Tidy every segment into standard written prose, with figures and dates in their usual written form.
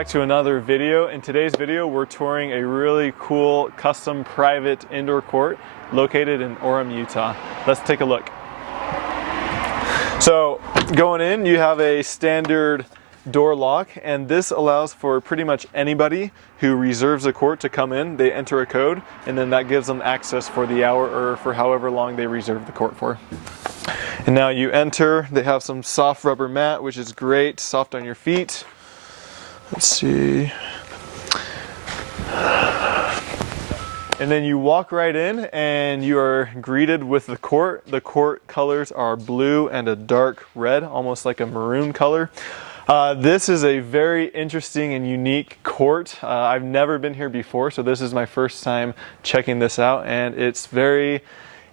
back to another video. In today's video, we're touring a really cool custom private indoor court located in Orem, Utah. Let's take a look. So going in, you have a standard door lock, and this allows for pretty much anybody who reserves a court to come in. They enter a code, and then that gives them access for the hour or for however long they reserve the court for. And now you enter. They have some soft rubber mat, which is great, soft on your feet. Let's see. And then you walk right in and you are greeted with the court. The court colors are blue and a dark red, almost like a maroon color. This is a very interesting and unique court. I've never been here before, so this is my first time checking this out, and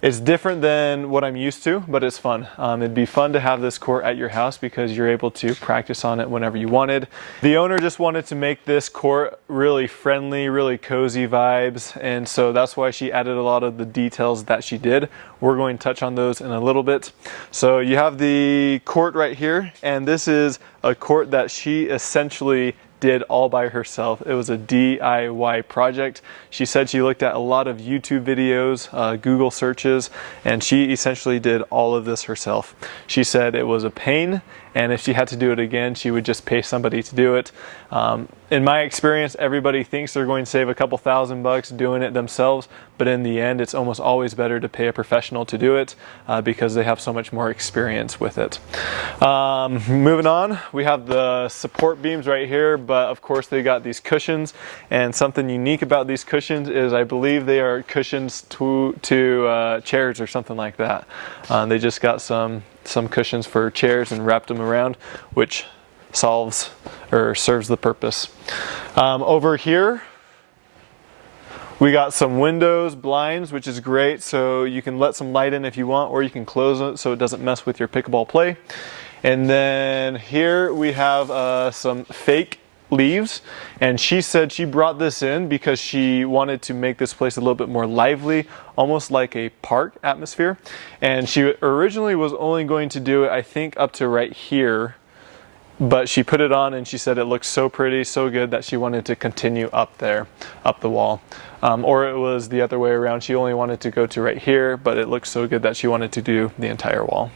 it's different than what I'm used to, but it's fun. It'd be fun to have this court at your house because you're able to practice on it whenever you wanted. The owner just wanted to make this court really friendly, really cozy vibes, and so that's why she added a lot of the details that she did. We're going to touch on those in a little bit. So you have the court right here, and this is a court that she essentially did all by herself. It was a DIY project. She said she looked at a lot of YouTube videos, Google searches, and she essentially did all of this herself. She said it was a pain, and if she had to do it again, she would just pay somebody to do it. In my experience, everybody thinks they're going to save a couple $1,000 doing it themselves, but in the end, it's almost always better to pay a professional to do it because they have so much more experience with it. Moving on, we have the support beams right here, but of course they got these cushions, and something unique about these cushions is I believe they are cushions to chairs or something like that. They just got some cushions for chairs and wrapped them around, which solves or serves the purpose. Over here we got some windows, blinds, which is great, so you can let some light in if you want, or you can close it so it doesn't mess with your pickleball play. And then here we have some fake leaves, and she said she brought this in because she wanted to make this place a little bit more lively, almost like a park atmosphere. And she originally was only going to do it, I think, up to right here, but she put it on and she said it looks so pretty, so good, that she wanted to continue up there, up the wall. Or it was the other way around. She only wanted to go to right here, but it looked so good that she wanted to do the entire wall.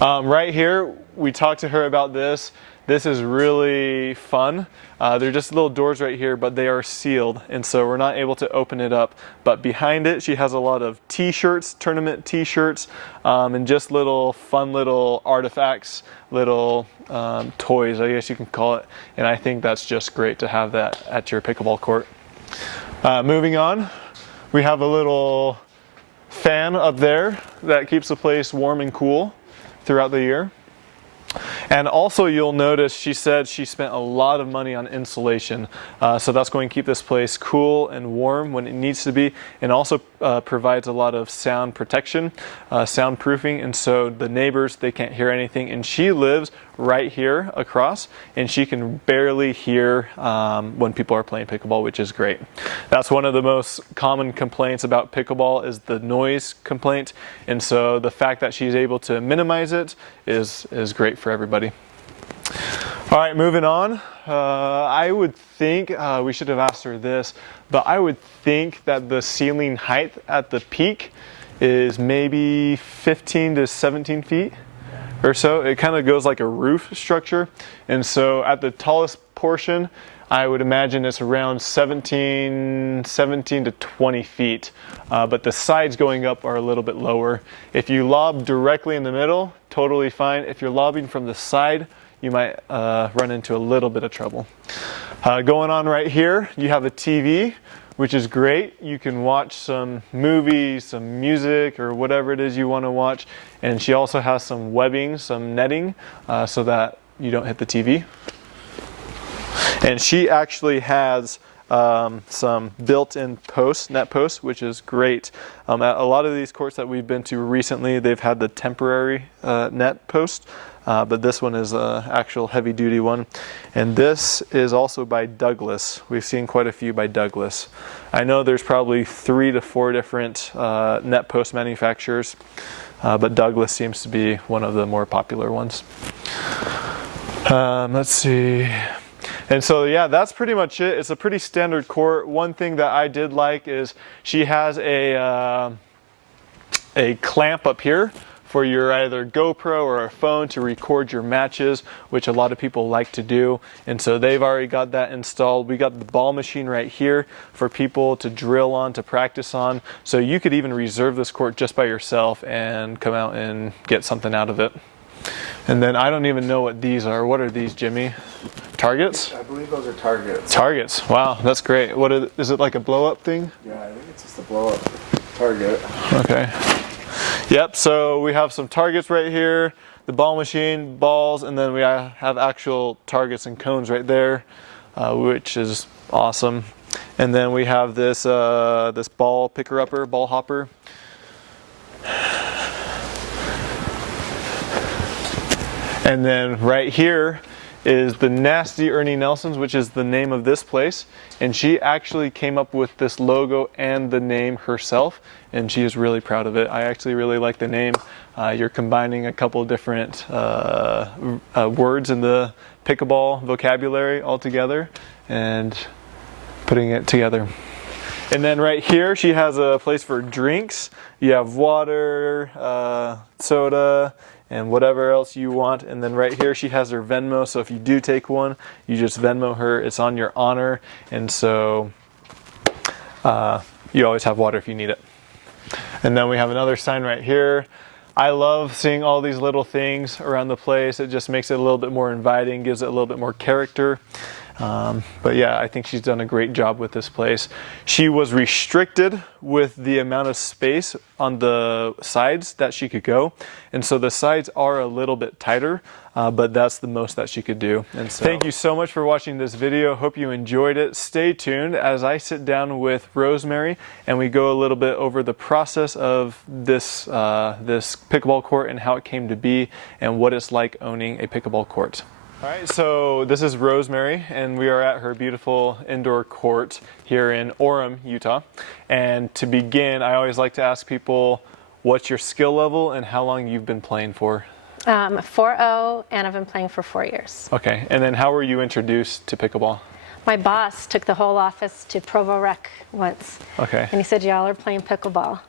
Right here, we talked to her about this. This is really fun. They're just little doors right here, but they are sealed, and so we're not able to open it up. But behind it, she has a lot of t-shirts, tournament t-shirts, and just little fun little artifacts, little toys, I guess you can call it. And I think that's just great to have that at your pickleball court. Moving on, we have a little fan up there that keeps the place warm and cool throughout the year. And also you'll notice she said she spent a lot of money on insulation, so that's going to keep this place cool and warm when it needs to be, and also provides a lot of sound protection, soundproofing, and so the neighbors, they can't hear anything. And she lives right here across, and she can barely hear when people are playing pickleball, which is great. That's one of the most common complaints about pickleball, is the noise complaint, and so the fact that she's able to minimize it is great for everybody. All right, moving on. I would think, we should have asked her this, but I would think that the ceiling height at the peak is maybe 15 to 17 feet or so. It kind of goes like a roof structure, and so at the tallest portion, I would imagine it's around 17 to 20 feet, but the sides going up are a little bit lower. If you lob directly in the middle, totally fine. If you're lobbing from the side, you might run into a little bit of trouble. Going on right here, you have a TV, which is great. You can watch some movies, some music, or whatever it is you want to watch. And she also has some webbing, some netting, so that you don't hit the TV. And she actually has some built-in net posts, which is great. At a lot of these courts that we've been to recently, they've had the temporary net post, but this one is an actual heavy-duty one. And this is also by Douglas. We've seen quite a few by Douglas. I know there's probably 3 to 4 different net post manufacturers, but Douglas seems to be one of the more popular ones. Let's see. And so yeah, that's pretty much it. It's a pretty standard court. One thing that I did like is she has a clamp up here for your either GoPro or a phone to record your matches, which a lot of people like to do. And so they've already got that installed. We got the ball machine right here for people to drill on, to practice on. So you could even reserve this court just by yourself and come out and get something out of it. And then I don't even know what these are. What are these, Jimmy? Targets? I believe those are targets. Targets. Wow, that's great. What is it, like a blow up thing? Yeah, I think it's just a blow up target. Okay. Yep, so we have some targets right here, the ball machine, balls, and then we have actual targets and cones right there, which is awesome. And then we have this this ball picker-upper, ball hopper. And then right here is the Nasty Erne Nelson's, which is the name of this place. And she actually came up with this logo and the name herself, and she is really proud of it. I actually really like the name. You're combining a couple different words in the pickleball vocabulary all together and putting it together. And then right here, she has a place for drinks. You have water, soda, and whatever else you want. And then right here, she has her Venmo. So if you do take one, you just Venmo her. It's on your honor. And so you always have water if you need it. And then we have another sign right here. I love seeing all these little things around the place. It just makes it a little bit more inviting, gives it a little bit more character. But yeah, I think she's done a great job with this place. She was restricted with the amount of space on the sides that she could go. And so the sides are a little bit tighter, but that's the most that she could do. And so thank you so much for watching this video. Hope you enjoyed it. Stay tuned as I sit down with Rosemary and we go a little bit over the process of this, this pickleball court and how it came to be and what it's like owning a pickleball court. All right, so this is Rosemary, and we are at her beautiful indoor court here in Orem, Utah. And to begin, I always like to ask people, what's your skill level and how long you've been playing for? 4.0, and I've been playing for 4 years. Okay, and then how were you introduced to pickleball? My boss took the whole office to Provo Rec once. Okay. And he said, y'all are playing pickleball.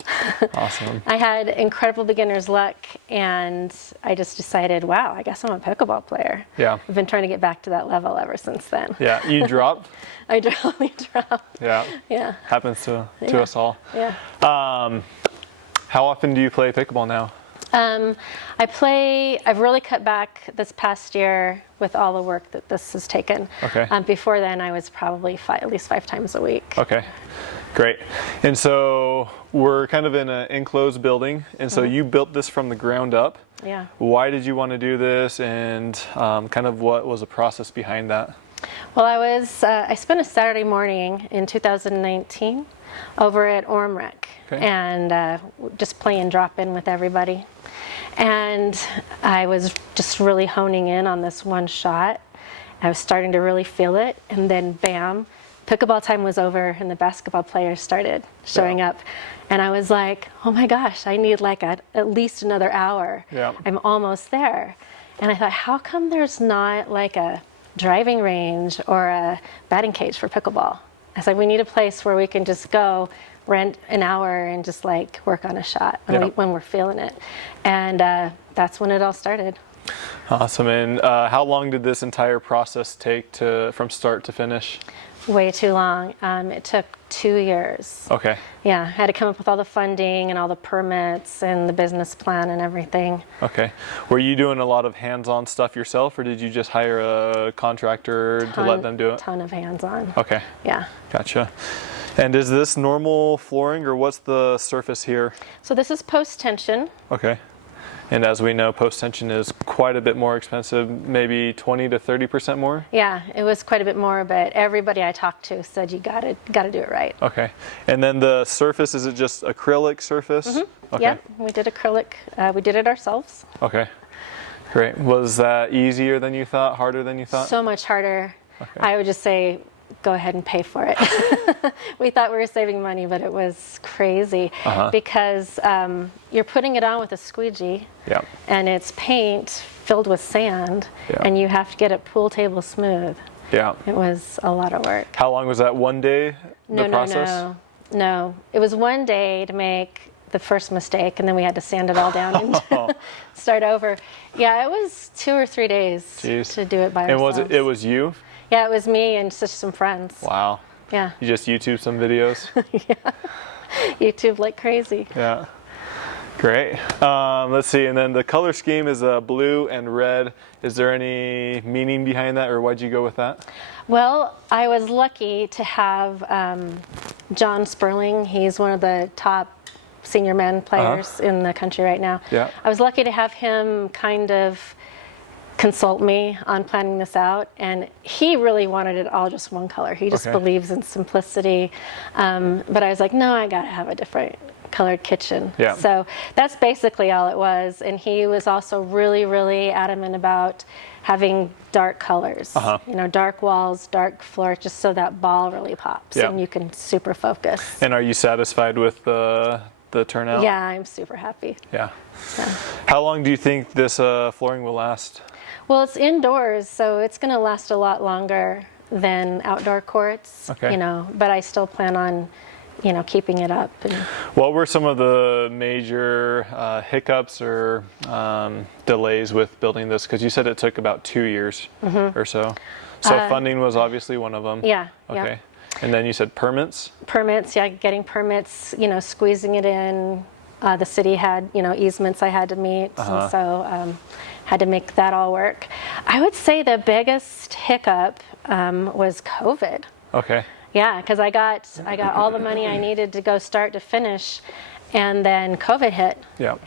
Awesome. I had incredible beginner's luck, and I just decided, wow, I guess I'm a pickleball player. Yeah. I've been trying to get back to that level ever since then. Yeah, you dropped? I totally dropped. Yeah. Yeah. Happens to us all. Yeah. How often do you play pickleball now? I've really cut back this past year with all the work that this has taken. Okay. Before then, I was probably at least 5 times a week. Okay, great. And so we're kind of in an enclosed building, and so you built this from the ground up. Yeah. Why did you want to do this, and kind of what was the process behind that? Well, I spent a Saturday morning in 2019 over at Orem Rec, Okay. and just playing drop-in with everybody. And I was just really honing in on this one shot. I was starting to really feel it, and then bam, pickleball time was over and the basketball players started showing up. And I was like, oh my gosh, I need like at least another hour. Yeah. I'm almost there. And I thought, how come there's not like a driving range or a batting cage for pickleball? I said, we need a place where we can just go rent an hour and just like work on a shot when we're feeling it. And that's when it all started. Awesome. And how long did this entire process take from start to finish? Way too long. It took 2 years. Okay. Yeah, I had to come up with all the funding and all the permits and the business plan and everything. Okay. Were you doing a lot of hands-on stuff yourself, or did you just hire a contractor to let them do it? Ton of hands-on. Okay. Yeah. Gotcha. And is this normal flooring, or what's the surface here? So this is post-tension. Okay. And as we know, post-tension is quite a bit more expensive, maybe 20 to 30% more? Yeah, it was quite a bit more, but everybody I talked to said you gotta do it right. Okay. And then the surface, is it just acrylic surface? Mm-hmm. Okay. Yep, we did acrylic. We did it ourselves. Okay. Great. Was that easier than you thought, harder than you thought? So much harder. Okay. I would just say, go ahead and pay for it. We thought we were saving money, but it was crazy because you're putting it on with a squeegee, and it's paint filled with sand, and you have to get it pool table smooth. Yeah. It was a lot of work. How long was that? One day, the process? No. It was one day to make the first mistake, and then we had to sand it all down and start over. Yeah, it was 2 or 3 days Jeez. to do it by And ourselves. it was you? Yeah, it was me and just some friends. Wow. Yeah. You just YouTube some videos? YouTube like crazy. Yeah. Great. Let's see. And then the color scheme is blue and red. Is there any meaning behind that, or why'd you go with that? Well, I was lucky to have John Sperling. He's one of the top senior men players in the country right now. Yeah. I was lucky to have him kind of consult me on planning this out, and he really wanted it all just one color. He just believes in simplicity, but I was like, no, I gotta have a different colored kitchen. Yeah. So that's basically all it was, and he was also really, really adamant about having dark colors, you know, dark walls, dark floor, just so that ball really pops and you can super focus. And are you satisfied with the turnout? Yeah, I'm super happy. Yeah. How long do you think this flooring will last? Well, it's indoors, so it's going to last a lot longer than outdoor courts, you know, but I still plan on, you know, keeping it up. And what were some of the major hiccups or delays with building this? Because you said it took about 2 years or so. So funding was obviously one of them. Yeah. Okay. Yeah. And then you said permits? Permits, yeah, getting permits, you know, squeezing it in. The city had, you know, easements I had to meet, and so had to make that all work. I would say the biggest hiccup was COVID. Okay. Yeah, because I got all the money I needed to go start to finish, and then COVID hit,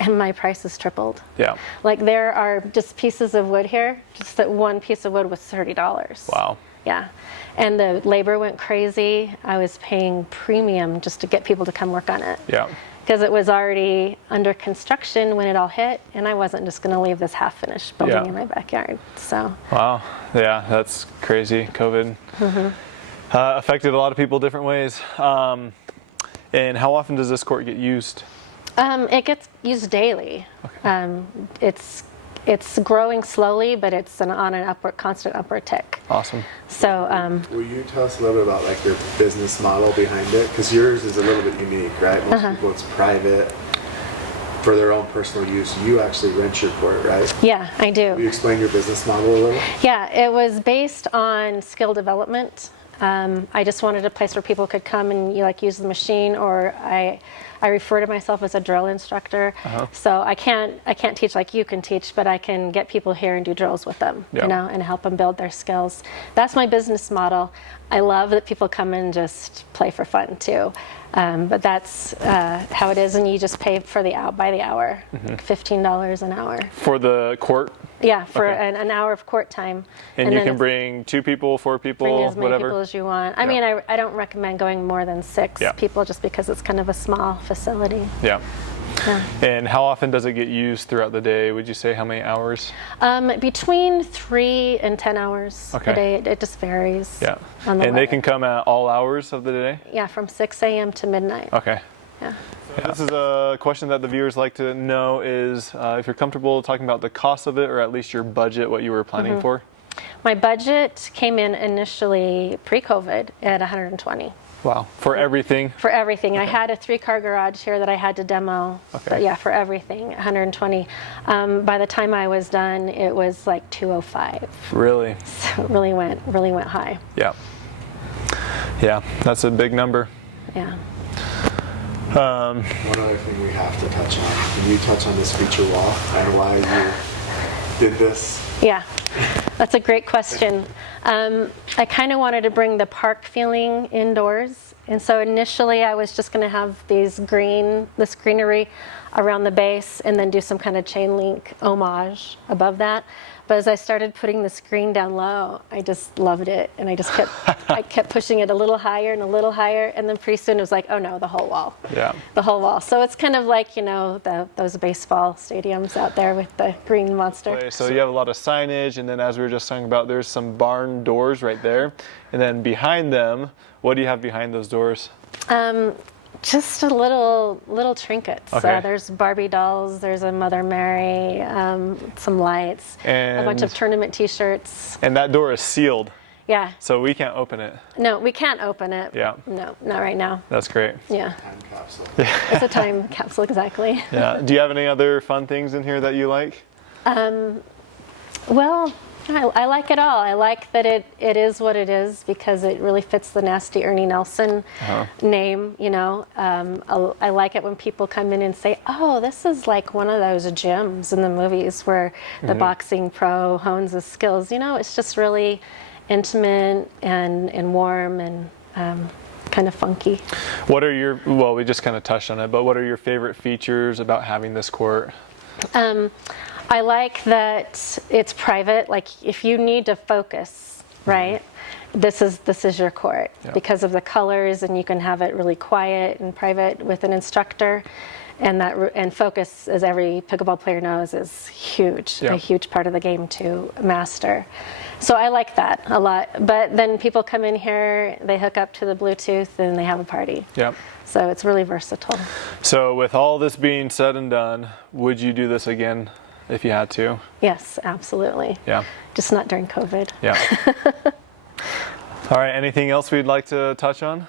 and my prices tripled. Yeah. Like there are just pieces of wood here, just that one piece of wood was $30. Wow. Yeah, and the labor went crazy. I was paying premium just to get people to come work on it. Yeah. Because it was already under construction when it all hit, and I wasn't just going to leave this half-finished building in my backyard. So. Wow. Yeah, that's crazy. COVID affected a lot of people different ways. And how often does this court get used? It gets used daily. Okay. It's growing slowly, but it's on an constant upward tick. Awesome. So. Will you tell us a little bit about like your business model behind it? Because yours is a little bit unique, right? Most people it's private for their own personal use. You actually rent your court, right? Yeah, I do. Will you explain your business model a little? Yeah, it was based on skill development. I just wanted a place where people could come and use the machine, or I refer to myself as a drill instructor. So I can't teach like you can teach, but I can get people here and do drills with them, you know, and help them build their skills. That's my business model. I love that people come and just play for fun too. But that's how it is, and you just pay for by the hour, $15 an hour. For the court? Yeah, for an hour of court time. And you can bring 2 people, 4 people, bring as many whatever? people as you want. I mean, I don't recommend going more than 6 people just because it's kind of a small facility. Yeah. And how often does it get used throughout the day? Would you say how many hours? Between 3 and 10 hours a day. It just varies. Yeah. On the and they can come at all hours of the day? Yeah, from 6 a.m. to midnight. Okay. Yeah. So this is a question that the viewers like to know is if you're comfortable talking about the cost of it, or at least your budget, what you were planning for. My budget came in initially pre-COVID at $120. Wow, for everything? For everything. I had a 3-car garage here that I had to demo. But yeah, for everything, $120. By the time I was done, it was like $205. Really? So it really went high. Yeah. Yeah, that's a big number. Yeah. One other thing we have to touch on. Can you touch on this feature wall and why you did this? Yeah, that's a great question. I kind of wanted to bring the park feeling indoors. And so initially I was just going to have this greenery around the base and then do some kind of chain link homage above that. But as I started putting the screen down low, I just loved it. And I just kept pushing it a little higher and a little higher. And then pretty soon it was like, oh no, the whole wall. Yeah. The whole wall. So it's kind of like, you know, those baseball stadiums out there with the green monster. Okay, so you have a lot of signage, and then as we were just talking about, there's some barn doors right there. And then behind them, what do you have behind those doors? Just a little trinkets. Okay. There's Barbie dolls, there's a Mother Mary, some lights, And a bunch of tournament t-shirts. And that door is sealed. Yeah. So we can't open it. No, we can't open it. Yeah. No, not right now. That's great. Yeah. Time capsule. It's a time capsule, exactly. Yeah. Do you have any other fun things in here that you like? Well, I like it all. I like that it is what it is because it really fits the Nasty Ernie Nelson name, you know. I like it when people come in and say, oh, this is like one of those gyms in the movies where the boxing pro hones his skills. You know, it's just really intimate and warm and kind of funky. What are your, well, we just kind of touched on it, but what are your favorite features about having this court? I like that it's private. Like if you need to focus, right? This is your court because of the colors, and you can have it really quiet and private with an instructor. And focus, as every pickleball player knows, is huge, a huge part of the game to master. So I like that a lot. But then people come in here, they hook up to the Bluetooth, and they have a party. Yeah. So it's really versatile. So with all this being said and done, would you do this again if you had to? Yes, absolutely. Yeah. Just not during COVID. Yeah. All right. Anything else we'd like to touch on?